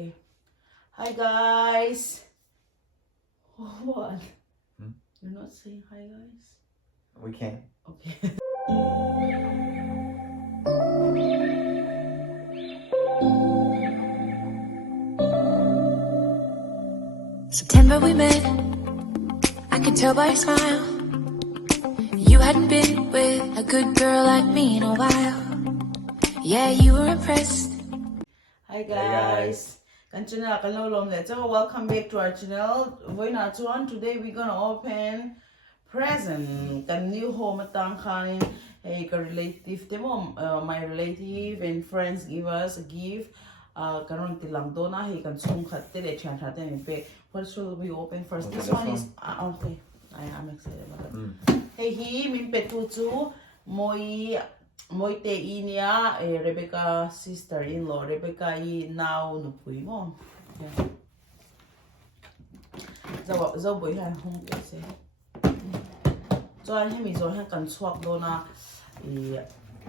Okay. Hi guys. What? You're not saying hi guys? We can. Okay. September we met, I could tell by your smile. You hadn't been with a good girl like me in a while. Yeah, you were impressed. Hi guys. Welcome back to our channel. Today we're gonna open present. Can new home hey, relative my relative and friends give us a gift. Karon tilang dona hey kan sung khatte le chan thate mi pe. What should we open first? Okay, This this one is one. okay. I'm excited about it. Hey hi min pe tu moi te inia Rebecca sister-in-law. Rebecca I now no pui mo. Zo boy han hong ke se. So anh hay Mizoram han kan swak do na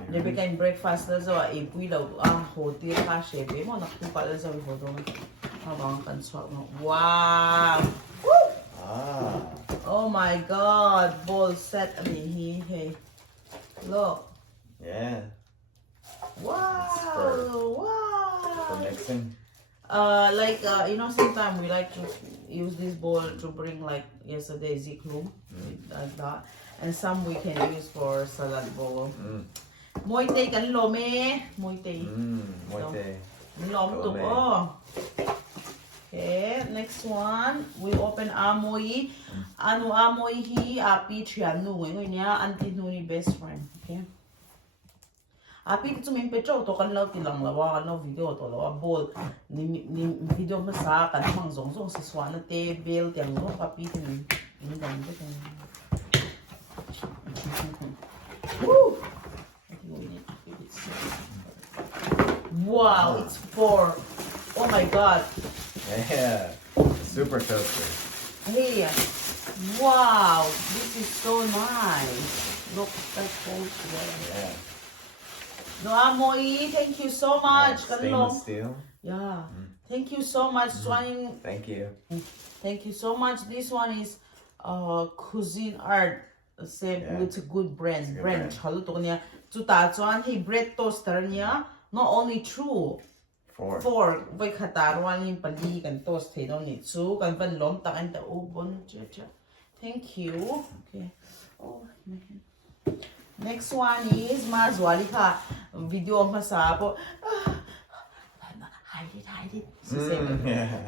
Rebecca in breakfast la zo e pui lo ho ti ka she be mo na ku pa la zo ho do na. Ha bang kan swak no. Wow. Woo! Oh my god, bowl set hey. Look. Yeah. Wow. For mixing. Sometimes we like to use this bowl to bring like yesterday ziklum like that, and some we can use for salad bowl. Moi te kan lo me, moi te. Moi te. Lom to oh. Okay, next one we open amoy. Anu amoy hi api chianu niya anti nu ni best friend. Okay. Api tu min petrol to kan lau tilang lawa kan lau video to lawa bol ni video masa kan mang zong si swan na te bel tiang no api tu ni dang ko tan. Woo! Wow, it's 4. Oh my god. Yeah. Super toaster. Hey. Wow, this is so nice. Look, that's so Yeah. No amoy, thank you so much. Stainless steel. Yeah. Thank you so much, Swan. Thank you. Thank you so much. This one is cuisine art. With a good brand. Halu to niya. Tuta Swan hey bread toaster niya. Not only true. 4. Wai khatarwan yin pali kan toast he don't need so kan pan lom ta kan ta ubon cha. Thank you. Okay. Oh. Next one is Mazwali ka video masa po. Hide it.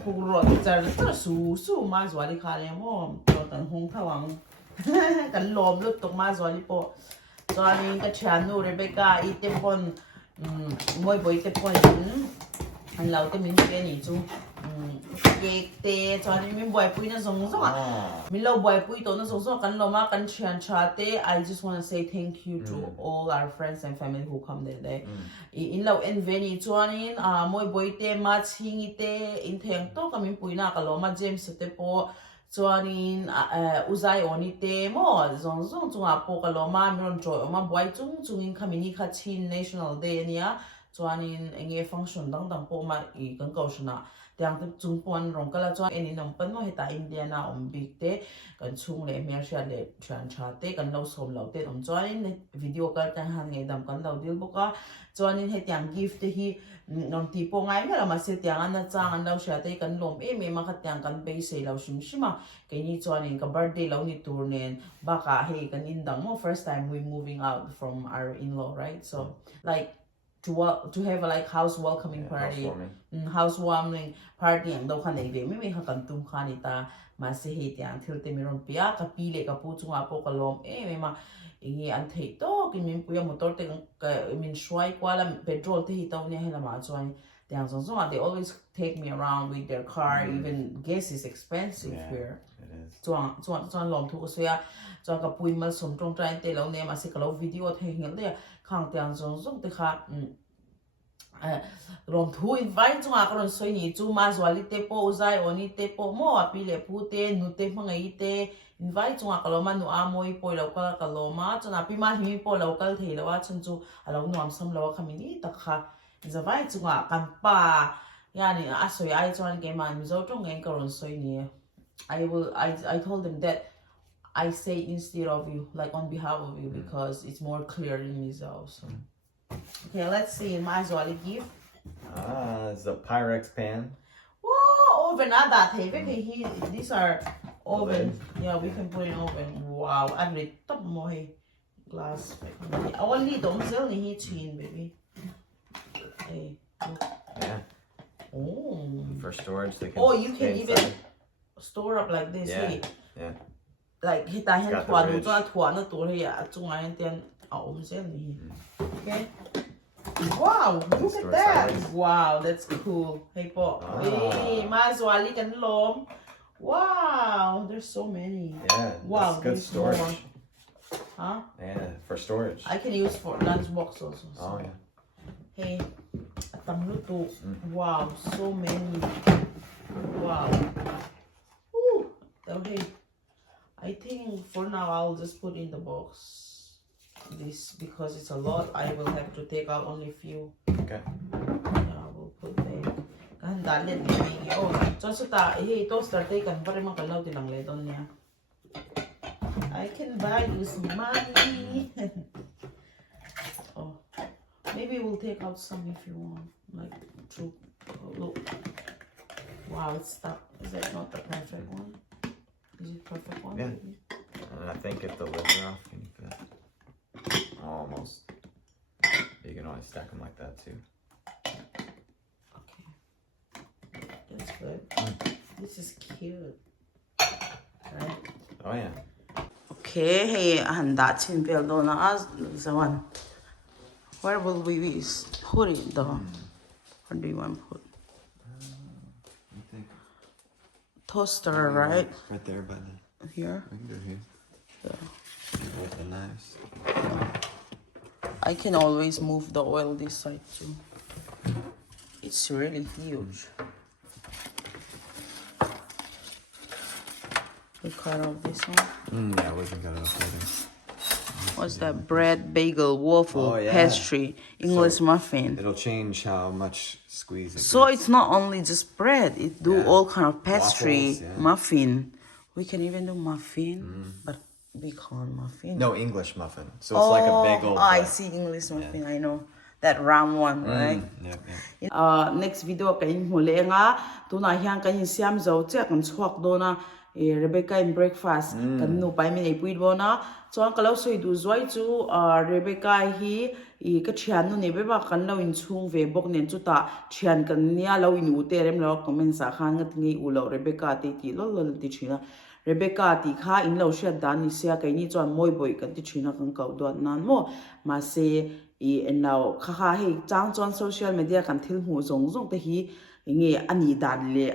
Puro jar su Mazwali ka le mo to kan hong thawang kan lom lut tok Mazwali po. So ani ka chanu Rebecca itepon moi boy itepon an lau te min ke ni chu cake te cho ni min boy pui na song min lau boy pui to na song kan lo ma kan chian cha te. I just want to say thank you to all our friends and family who come there in lau en veni chuanin moi boy te ma chingi te in theng to kamin pui na ka lo ma James te po chuanin uzai oni te mo zong chunga po ka lo ma miron tro ma boy chungin khamini kha chin national day nia chuanin enge function dang po ma I kan ko shna tiang te chungpon rong kala chuan eni nom pan mo heta India na big te kan chung le mer sha le tran cha te kan lo som lo te chuanin video kal ta han nge dam kan lo dil boka chuanin he tiang gift te hi nom ti po ngai me la ma se tiang an chang an lo sha te kan lom me ma kha tiang kan be se lo shima ke ni chuanin ka birthday lo ni tour nen baka he kan indang mo first time we moving out from our in-law, right? So like to have a like house welcoming party, housewarming party ang daw kanay be may hakan tum kanita masihit yang tilte miron pia kapile ka puto nga po kalom may ma ingi antay to kimin puya motor te min shwai kwala petrol te hitaw niya hila ma so they always take me around with their car. Even gas is expensive here. It is. Chuan lom thu ko suya chuan ka pui mal som tong trai te lo ne ma se kalo video the hingel de khang tiang zong te kha lom thu invite chunga karon soi ni chu Mazwali te po uzai oni te po mo apile pu te nu te mangai te invite chunga kaloma nu amoi po local kaloma chuna pi ma hi po local theilawa chun chu alo nuam sam lawa khamini takha zawai chunga kan pa Yani asoy I chuan ke man mizo tong ngai karon soy ni. I told them that I say instead of you, like on behalf of you, because it's more clear in Mizo. So okay, let's see. My Zwali give. It's a Pyrex pan. Whoa, oven that hey, these are oven. Yeah, we can put in oven. Wow, I'm the top more glass. I only don't sell any chin, baby. Hey, look. Yeah. Oh. For storage, they can. Oh, you can stay even inside. store up like this. Yeah. Hey. Yeah. Like hita hen Got the thua du ridge. za thua na tur he ya chung ai tian sel ni. Okay. Wow, look Store at that. size. Wow, that's cool. Hey po. Hey, Mazwali kan lom. Wow, there's so many. Yeah. Wow, That's good there's storage. more. Huh? Yeah, for storage. I can use for lunchbox also. So. Oh yeah. Hey, atamluto. Wow, so many. Wow. Ooh. Okay. I think for now I'll just put in the box this because it's a lot. I will have to take out only few. Okay. Yeah, I will put there. Kahanda let me. Oh, just hey, toaster take and pare man kalaw tinang ledon niya. I can buy you some money. Oh, maybe we'll take out some if you want. Like two. Oh, look. Wow, it's stuck. Is that not the perfect one? Is it perfect one? Yeah. Maybe? And I think if the lids are off, can you fit? Almost. You can only stack them like that too. Okay. That's good. This is cute. Right? Oh yeah. Okay, hey, handa chin vel do na as the one. Where will we put it though? Where do you want to put? I think Toaster, right? right there by the. Here. We can do here. Yeah. With the knives. I can always move the oil this side too. It's really huge. We cut off this one. Yeah, we can cut it off later. What's that? Bread, bagel, waffle, Oh, yeah. pastry, English muffin. It'll change how much squeeze it So gets. it's not only just bread. It do Yeah. all kind of pastry, Waffles, yeah. muffin. We can even do muffin, but we call it muffin. No, English muffin. So it's like a bagel. I but- see English muffin. I know that round one, right? Yep, yep. Next video kain hule nga tuna hyang kain siam zo che kan chhuak do na Rebecca in breakfast kan nu pai min ei puid bo na chuan kalau soi du zoi chu Rebecca hi I ka thian nu ne be ba kan lo in chung ve bok nen chu ta thian kan nia lo in u te rem lo comment sa khan ngat ngi u lo Rebecca te ti lo lo ti thina Rebecca ti kha in lo sha dan ni sia kai ni chuan moi boi kan ti thina kan kau do nan mo ma se and now kha hey chang chon social media kan thil hu zong zong te hi nge ani dan le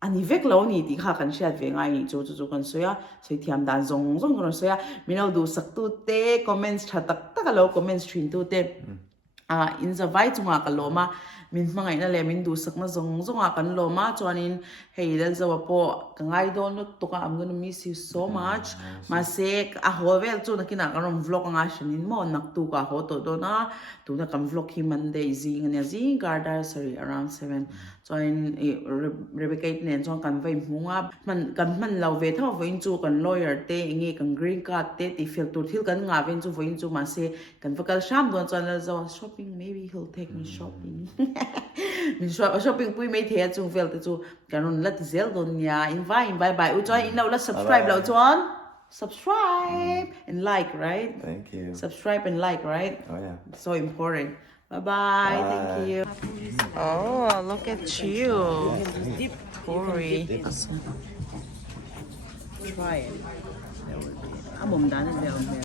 ani vek lo ni ti kha kan shat ve ngai ni chu chu kan soya soi thiam dan zong zong kan soya minal du sak tu te comments tha tak tak lo comments thin tu te in the vai chunga ka lo ma min mangai na le min du sak na zong zong a kan lo ma chuanin hey dal zawa po ka ngai don no to ka I'm going to miss you so much ma se a hovel chu na kina ka rom vlog nga shanin mo nak tu ka ho to do na tu na kam vlog hi Monday zing ne zing garda sorry around 7 chuanin Rebecca nen chong kan vai munga man lo ve thaw voin chu kan lawyer te nge kan green card te ti fil tu thil kan nga ven chu voin chu ma se kan vakal sham don chuan la zo shopping maybe he'll take me shopping min shopping pui mai the chu vel te chu kanon lat zel don ya invite bye bye u choi in lo la subscribe lo chuan subscribe and like right Thank you. subscribe and like right Oh yeah. so important bye bye thank you oh look at you Tory try it there will be I'm